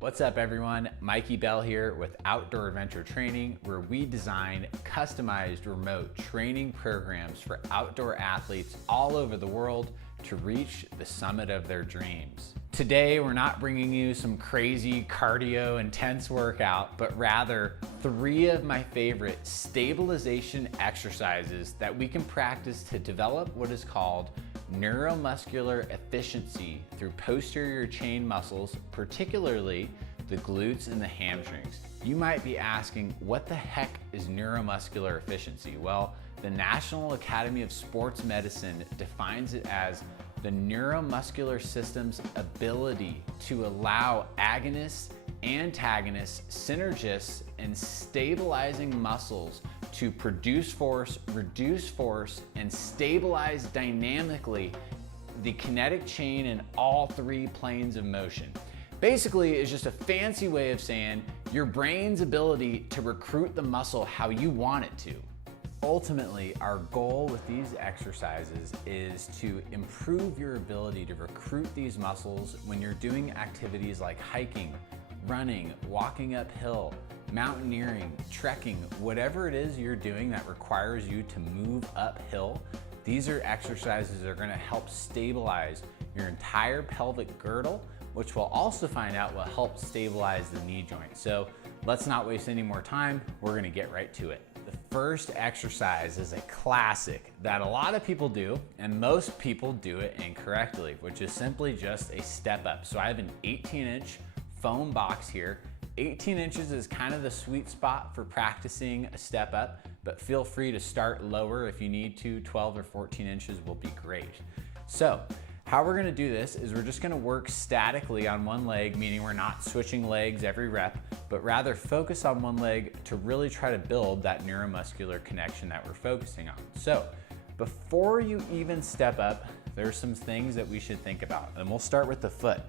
What's up everyone? Mikey Bell here with Outdoor Adventure Training, where we design customized remote training programs for outdoor athletes all over the world to reach the summit of their dreams. Today, we're not bringing you some crazy cardio intense workout, but rather 3 of my favorite stabilization exercises that we can practice to develop what is called neuromuscular efficiency through posterior chain muscles, particularly the glutes and the hamstrings. You might be asking, what the heck is neuromuscular efficiency? Well, the National Academy of Sports Medicine defines it as the neuromuscular system's ability to allow agonists, antagonists, synergists, and stabilizing muscles to produce force, reduce force, and stabilize dynamically the kinetic chain in all 3 planes of motion. Basically, it's just a fancy way of saying your brain's ability to recruit the muscle how you want it to. Ultimately, our goal with these exercises is to improve your ability to recruit these muscles when you're doing activities like hiking, running, walking uphill, mountaineering, trekking, whatever it is you're doing that requires you to move uphill. These are exercises that are going to help stabilize your entire pelvic girdle, which we'll also find out will help stabilize the knee joint. So let's not waste any more time. We're going to get right to it. The first exercise is a classic that a lot of people do, and most people do it incorrectly, which is simply just a step up. So I have an 18-inch foam box here. 18 inches is kind of the sweet spot for practicing a step up, but feel free to start lower if you need to. 12 or 14 inches will be great. So how we're gonna do this is we're just gonna work statically on one leg, meaning we're not switching legs every rep, but rather focus on one leg to really try to build that neuromuscular connection that we're focusing on. So before you even step up, there's some things that we should think about, and we'll start with the foot.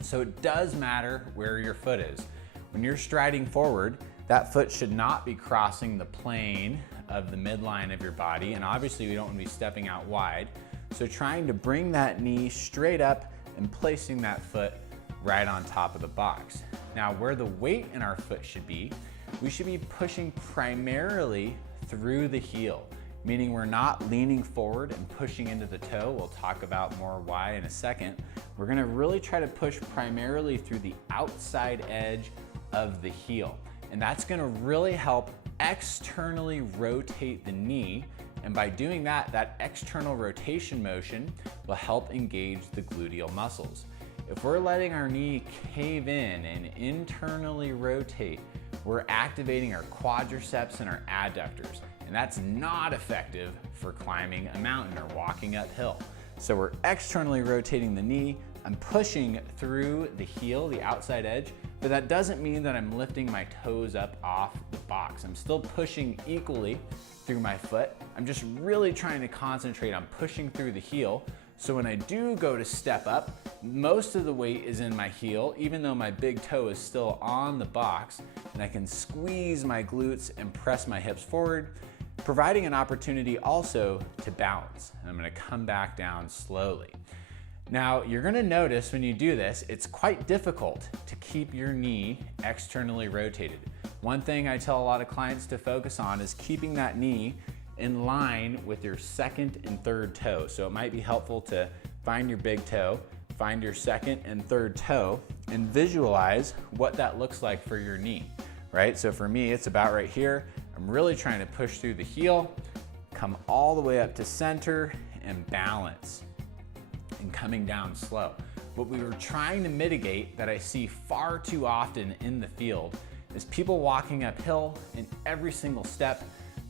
So it does matter where your foot is. When you're striding forward, that foot should not be crossing the plane of the midline of your body, and obviously we don't want to be stepping out wide. So trying to bring that knee straight up and placing that foot right on top of the box. Now, where the weight in our foot should be, we should be pushing primarily through the heel, meaning we're not leaning forward and pushing into the toe. We'll talk about more why in a second. We're gonna really try to push primarily through the outside edge of the heel. And that's gonna really help externally rotate the knee. And by doing that, that external rotation motion will help engage the gluteal muscles. If we're letting our knee cave in and internally rotate, we're activating our quadriceps and our adductors. And that's not effective for climbing a mountain or walking uphill. So we're externally rotating the knee. I'm pushing through the heel, the outside edge, but that doesn't mean that I'm lifting my toes up off the box. I'm still pushing equally through my foot. I'm just really trying to concentrate on pushing through the heel. So when I do go to step up, most of the weight is in my heel, even though my big toe is still on the box, and I can squeeze my glutes and press my hips forward, providing an opportunity also to balance. And I'm gonna come back down slowly. Now, you're gonna notice when you do this, it's quite difficult to keep your knee externally rotated. One thing I tell a lot of clients to focus on is keeping that knee in line with your second and third toe. So it might be helpful to find your big toe, find your second and third toe, and visualize what that looks like for your knee, right? So for me, it's about right here. I'm really trying to push through the heel, come all the way up to center and balance, and coming down slow. What we were trying to mitigate that I see far too often in the field is people walking uphill, and every single step,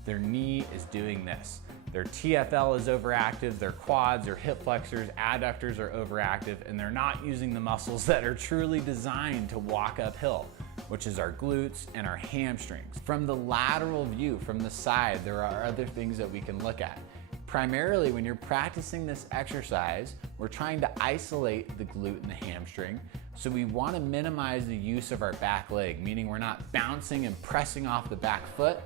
their knee is doing this. Their TFL is overactive, their quads, their hip flexors, adductors are overactive, and they're not using the muscles that are truly designed to walk uphill, which is our glutes and our hamstrings. From the lateral view, from the side, there are other things that we can look at. Primarily, when you're practicing this exercise, we're trying to isolate the glute and the hamstring. So we want to minimize the use of our back leg, meaning we're not bouncing and pressing off the back foot.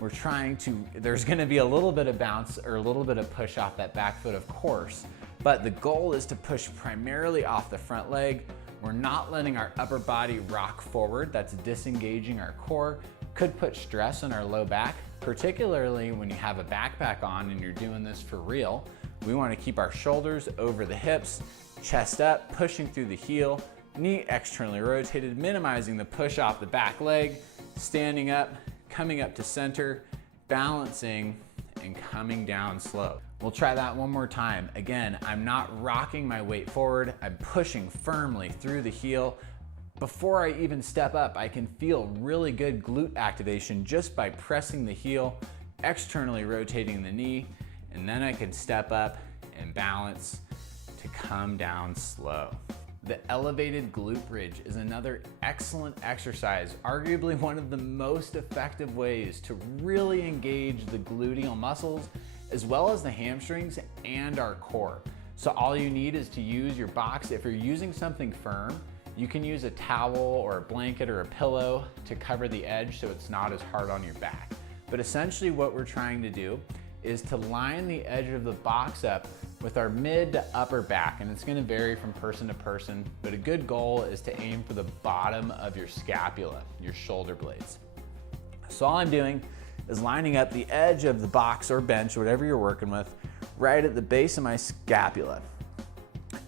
We're trying to, there's going to be a little bit of bounce or a little bit of push off that back foot, of course, but the goal is to push primarily off the front leg. We're not letting our upper body rock forward. That's disengaging our core. Could put stress on our low back, particularly when you have a backpack on and you're doing this for real. We want to keep our shoulders over the hips, chest up, pushing through the heel, knee externally rotated, minimizing the push off the back leg, standing up, coming up to center, balancing, and coming down slow. We'll try that one more time. Again, I'm not rocking my weight forward. I'm pushing firmly through the heel. Before I even step up, I can feel really good glute activation just by pressing the heel, externally rotating the knee, and then I can step up and balance to come down slow. The elevated glute bridge is another excellent exercise, arguably one of the most effective ways to really engage the gluteal muscles, as well as the hamstrings and our core. So all you need is to use your box. If you're using something firm, you can use a towel or a blanket or a pillow to cover the edge so it's not as hard on your back. But essentially what we're trying to do is to line the edge of the box up with our mid to upper back, and it's gonna vary from person to person, but a good goal is to aim for the bottom of your scapula, your shoulder blades. So all I'm doing is lining up the edge of the box or bench, whatever you're working with, right at the base of my scapula.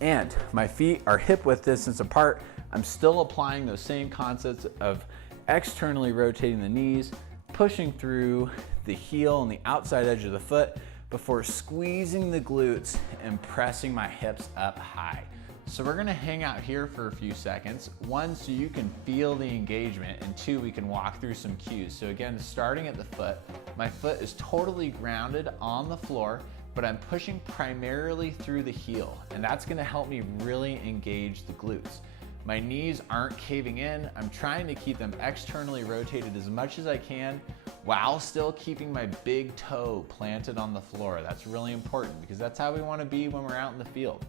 And my feet are hip width distance apart. I'm still applying those same concepts of externally rotating the knees, pushing through the heel and the outside edge of the foot before squeezing the glutes and pressing my hips up high. So we're gonna hang out here for a few seconds. One, so you can feel the engagement, and two, we can walk through some cues. So again, starting at the foot, my foot is totally grounded on the floor, but I'm pushing primarily through the heel, and that's gonna help me really engage the glutes. My knees aren't caving in. I'm trying to keep them externally rotated as much as I can while still keeping my big toe planted on the floor. That's really important because that's how we want to be when we're out in the field.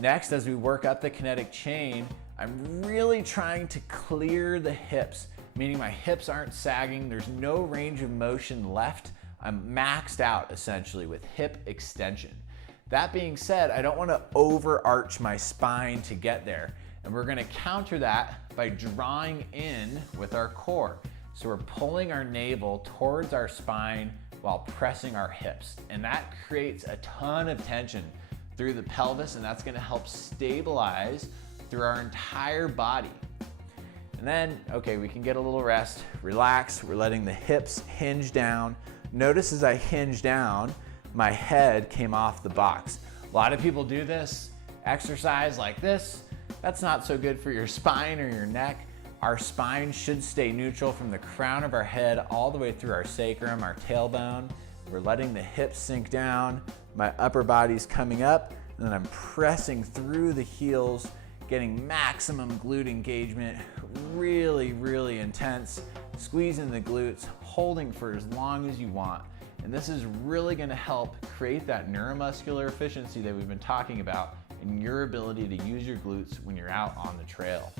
Next, as we work up the kinetic chain, I'm really trying to clear the hips, meaning my hips aren't sagging. There's no range of motion left. I'm maxed out essentially with hip extension. That being said, I don't want to overarch my spine to get there. And we're gonna counter that by drawing in with our core. So we're pulling our navel towards our spine while pressing our hips. And that creates a ton of tension through the pelvis, and that's gonna help stabilize through our entire body. And then, okay, we can get a little rest, relax. We're letting the hips hinge down. Notice as I hinge down, my head came off the box. A lot of people do this exercise like this. That's not so good for your spine or your neck. Our spine should stay neutral from the crown of our head all the way through our sacrum, our tailbone. We're letting the hips sink down, my upper body's coming up, and then I'm pressing through the heels, getting maximum glute engagement, really, really intense, squeezing the glutes, holding for as long as you want. And this is really gonna help create that neuromuscular efficiency that we've been talking about and your ability to use your glutes when you're out on the trail.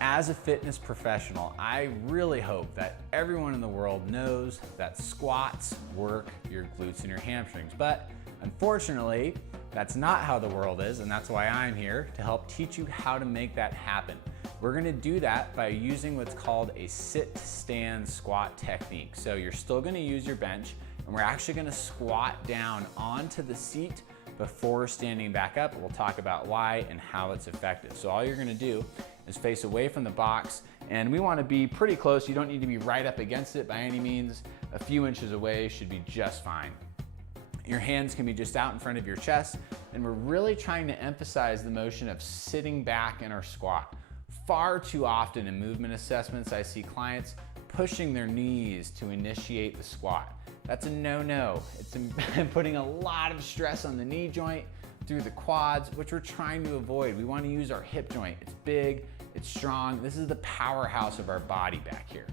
As a fitness professional, I really hope that everyone in the world knows that squats work your glutes and your hamstrings. But unfortunately, that's not how the world is, and that's why I'm here to help teach you how to make that happen. We're gonna do that by using what's called a sit-stand squat technique. So you're still gonna use your bench, and we're actually gonna squat down onto the seat before standing back up. We'll talk about why and how it's effective. So all you're gonna do is face away from the box, and we wanna be pretty close. You don't need to be right up against it by any means. A few inches away should be just fine. Your hands can be just out in front of your chest, and we're really trying to emphasize the motion of sitting back in our squat. Far too often in movement assessments, I see clients pushing their knees to initiate the squat. That's a no-no. It's putting a lot of stress on the knee joint through the quads, which we're trying to avoid. We want to use our hip joint. It's big, it's strong. This is the powerhouse of our body back here.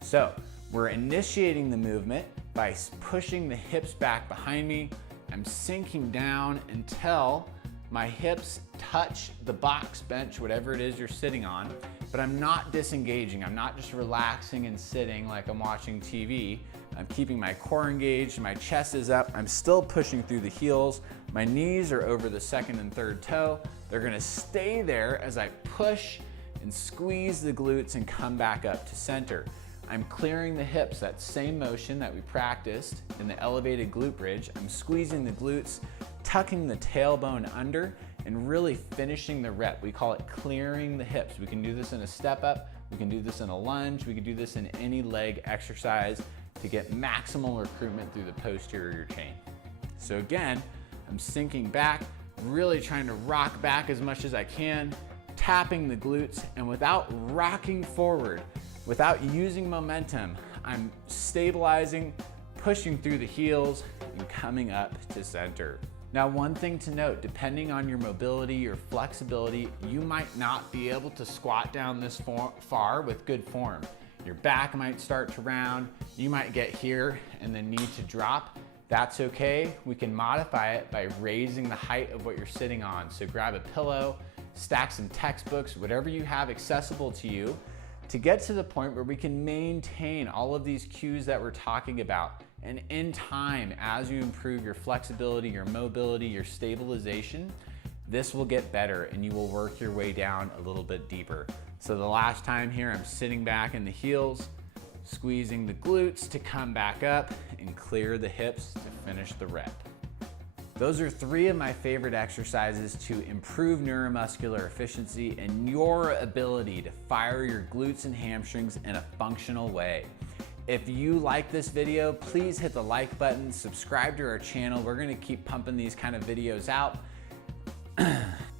So we're initiating the movement by pushing the hips back behind me. I'm sinking down until my hips touch the box, bench, whatever it is you're sitting on, but I'm not disengaging. I'm not just relaxing and sitting like I'm watching TV. I'm keeping my core engaged, my chest is up, I'm still pushing through the heels, my knees are over the second and third toe, They're gonna stay there as I push and squeeze the glutes and come back up to center. I'm clearing the hips, that same motion that we practiced in the elevated glute bridge. I'm squeezing the glutes, tucking the tailbone under, and really finishing the rep. We call it clearing the hips. We can do this in a step up, we can do this in a lunge, we can do this in any leg exercise to get maximal recruitment through the posterior chain. So again, I'm sinking back, really trying to rock back as much as I can, tapping the glutes, and without rocking forward, without using momentum, I'm stabilizing, pushing through the heels, and coming up to center. Now, one thing to note, depending on your mobility, your flexibility, you might not be able to squat down this far with good form. Your back might start to round, you might get here and then need to drop. That's okay. We can modify it by raising the height of what you're sitting on. So grab a pillow, stack some textbooks, whatever you have accessible to you, to get to the point where we can maintain all of these cues that we're talking about. And in time, as you improve your flexibility, your mobility, your stabilization, this will get better and you will work your way down a little bit deeper. So the last time here, I'm sitting back in the heels, squeezing the glutes to come back up and clear the hips to finish the rep. Those are 3 of my favorite exercises to improve neuromuscular efficiency and your ability to fire your glutes and hamstrings in a functional way. If you like this video, please hit the like button, subscribe to our channel. We're gonna keep pumping these kind of videos out.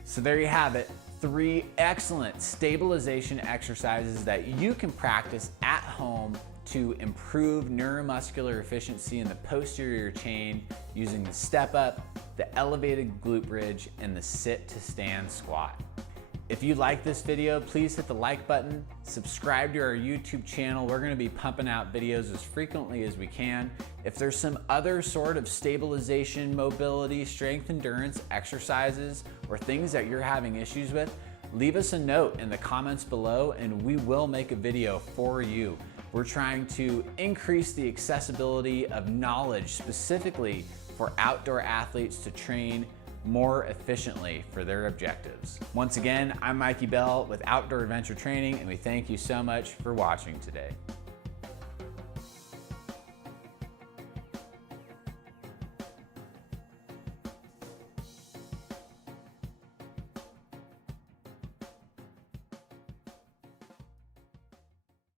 So there you have it, 3 excellent stabilization exercises that you can practice at home to improve neuromuscular efficiency in the posterior chain using the step up, the elevated glute bridge, and the sit to stand squat. If you like this video, please hit the like button, subscribe to our YouTube channel. We're gonna be pumping out videos as frequently as we can. If there's some other sort of stabilization, mobility, strength, endurance exercises or things that you're having issues with, leave us a note in the comments below and we will make a video for you. We're trying to increase the accessibility of knowledge specifically for outdoor athletes to train more efficiently for their objectives. Once again, I'm Mikey Bell with Outdoor Adventure Training, and we thank you so much for watching today.